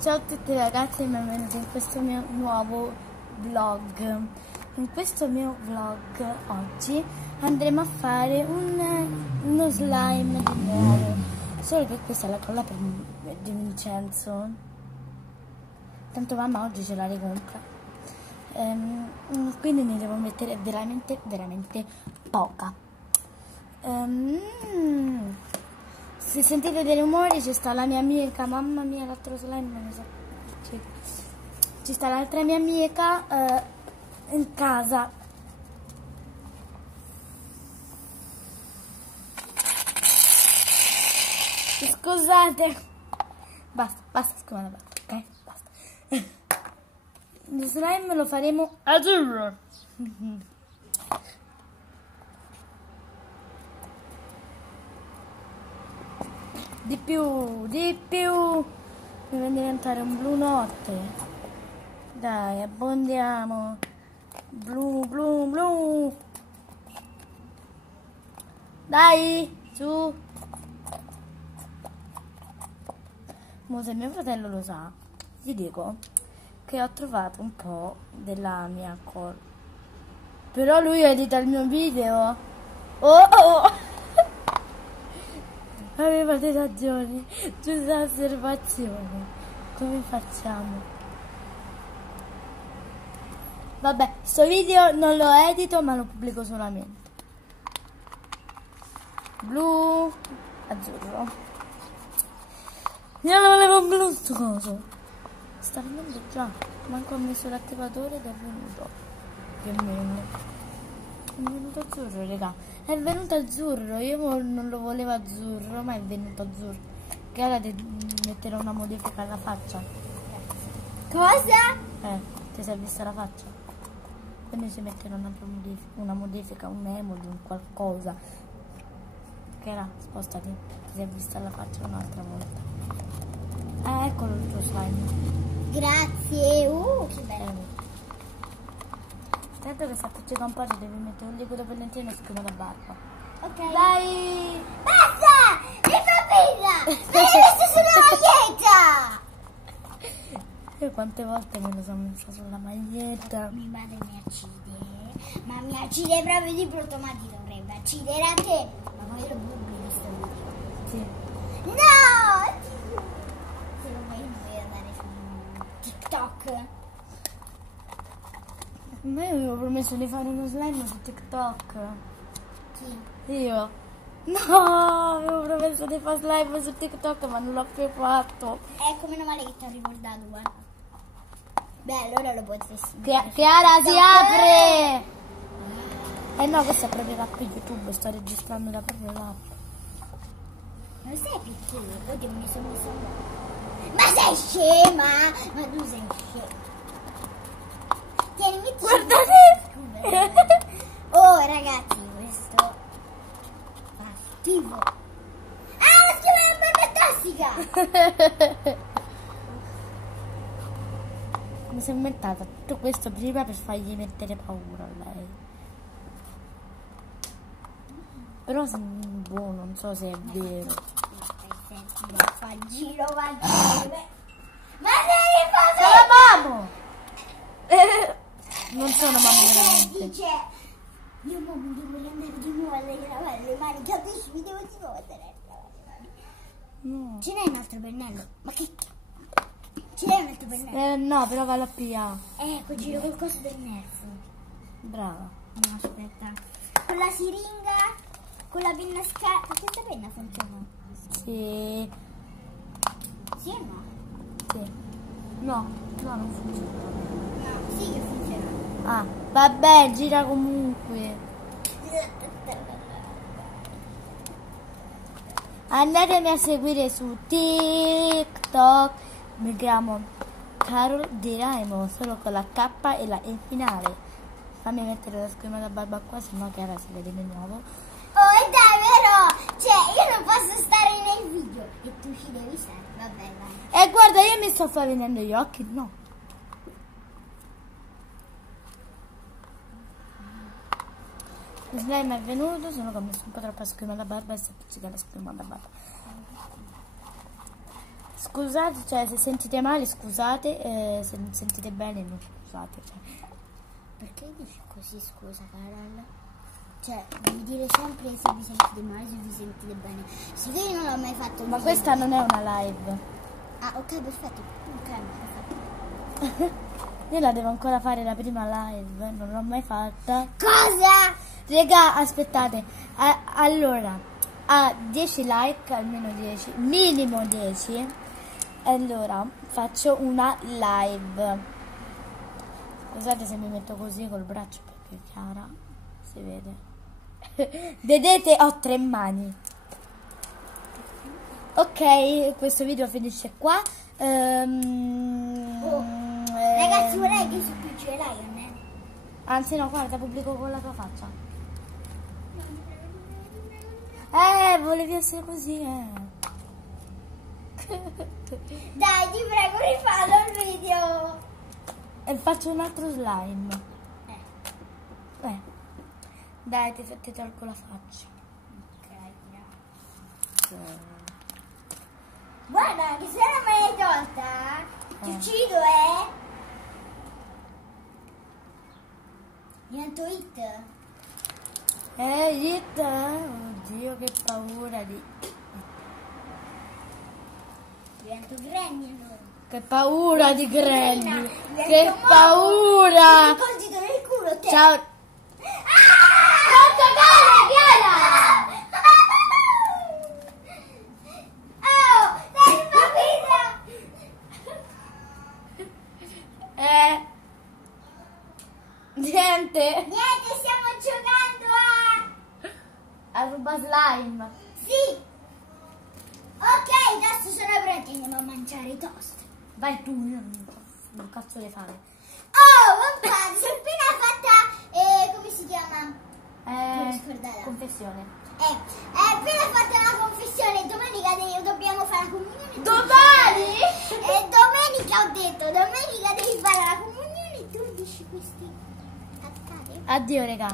Ciao a tutti ragazzi e benvenuti in questo mio nuovo vlog. In questo mio vlog oggi andremo a fare uno slime di nuovo. Solo che questa è la colla di Vincenzo. Tanto mamma oggi ce la ricompra. Quindi ne devo mettere veramente poca. Se sentite dei rumori ci sta la mia amica, mamma mia l'altro slime non lo so. Ci sta l'altra mia amica in casa. Scusate. Basta, scusate, ok? Basta. Lo slime lo faremo azzurro. Di più, deve diventare un blu notte. Dai, abbondiamo. Blu. Dai, su. Mo se mio fratello lo sa, gli dico che ho trovato un po' della mia col. Però lui edita il mio video. Oh. Avevate ragione, giusta osservazione. Come facciamo? Vabbè, sto video non lo edito ma lo pubblico solamente. Blu, azzurro. Io non volevo blu sto coso. Sta venendo già. Manco ho messo l'attivatore ed è venuto. Più o meno. È venuto azzurro, raga. È venuto azzurro. Io non lo volevo azzurro, ma è venuto azzurro. Che ora metterò una modifica alla faccia. Cosa? Ti sei vista la faccia? Quindi si metterà una modifica, un emoji, un qualcosa. Che era? Spostati. Ti sei vista la faccia un'altra volta. Eccolo il tuo slime. Grazie. Che bello. Tanto che si appiccica un po' ci devi mettere un liquido per lentino e schiuma da barba. Ok. Dai! Basta! Mi fa pena! Mi hai messo sulla maglietta! Io quante volte me lo sono messa sulla maglietta. Mia madre mi accide. Ma mi accide proprio di brutto, ma ti dovrebbe accidere a te. Ma poi lo pubblico questo video. Sì. No! Se lo vuoi devi andare su TikTok. Ma io avevo promesso di fare uno slime su TikTok. Chi? Io? No, avevo promesso di fare slime su TikTok ma non l'ho più fatto. Come meno male che ti ho ricordato, guarda. Beh, allora lo potresti. Chiara, si apre! No, questa è proprio l'app YouTube, sto registrando da proprio l'app. Non sei perché? Oddio, mi sono messa. Ma sei scema! Ma tu sei scema. Tieni, metti. Guardate! Oh, ragazzi, questo fa schifo. Ah, la schiuma è fantastica! Mi sono inventata tutto questo prima per fargli mettere paura a lei. Però boh, non so se è vero. Senti, va giro. Ma devi fare! Sono mamma! Non sono mamma veramente. Dice, io mamma devo andare di nuovo a lavare le mani, capisci? Mi devo di nuovo andare a lavare le mani. No. Ce n'hai un altro pennello? Ma che... Ce n'hai un altro pennello? No, però vado a pigliare. Ecco, giro col coso del nervo. Brava. No, aspetta. Con la siringa, con la penna scarsa. Questa penna funziona? Sì. Sì o no? Sì. No, non funziona. No, sì che funziona. Ah, vabbè, gira comunque. Andatemi a seguire su TikTok. Mi chiamo Carol Di Raimo, solo con la K e la E finale. Fammi mettere la schiuma da barba qua, sennò Chiara si vede di nuovo. Oh, e dai, però! Cioè, io non posso stare nel video. E tu ci devi stare, vabbè, vai. E guarda, io mi sto venendo gli occhi, no. Lo slime è venuto, solo che ho messo un po' troppa schiuma da barba e si appiccica la schiuma da barba. Scusate, cioè se sentite male scusate, se non sentite bene non scusate. Cioè. Perché dici così, scusa Carol? Cioè, devi dire sempre se vi sentite male, se vi sentite bene. Sì, che io non l'ho mai fatto. Ma questa non è una live. Ah, ok, perfetto. Ok, perfetto. Io la devo ancora fare la prima live, non l'ho mai fatta. Cosa? Raga, aspettate. Allora, a 10 like, almeno 10, minimo 10. Allora, faccio una live. Scusate se mi metto così col braccio perché è chiara, si vede. Vedete, ho 3 mani. Ok, questo video finisce qua. Ragazzi, vorrei che su più ce l'hai, non Anzi no, guarda, pubblico con la tua faccia. Volevi essere così, Dai, ti prego, rifallo il video. E faccio un altro slime. Dai, ti tolgo la faccia. Ok, grazie. Guarda, che se non me l'hai tolta, ti uccido, Divento hit. Hit? Oddio, che paura di... Divento Granny allora. Che paura di Granny. Divento Che Momo. paura. Ti colgito nel culo, te. Ciao. Pronto, Chiara! Oh, sei impazzita! Niente. Niente, stiamo giocando A ruba slime. Sì! Ok, adesso sono pronti, andiamo a mangiare i toast. Vai tu, io non cazzo le fare. Oh, papà, si è appena fatta, come si chiama? Non scordare. Confessione. È appena fatta la confessione, domenica dobbiamo fare la comunione. Domani? Domenica ho detto, domenica devi fare la comunione e tu dici questi cazzate. Addio, regà.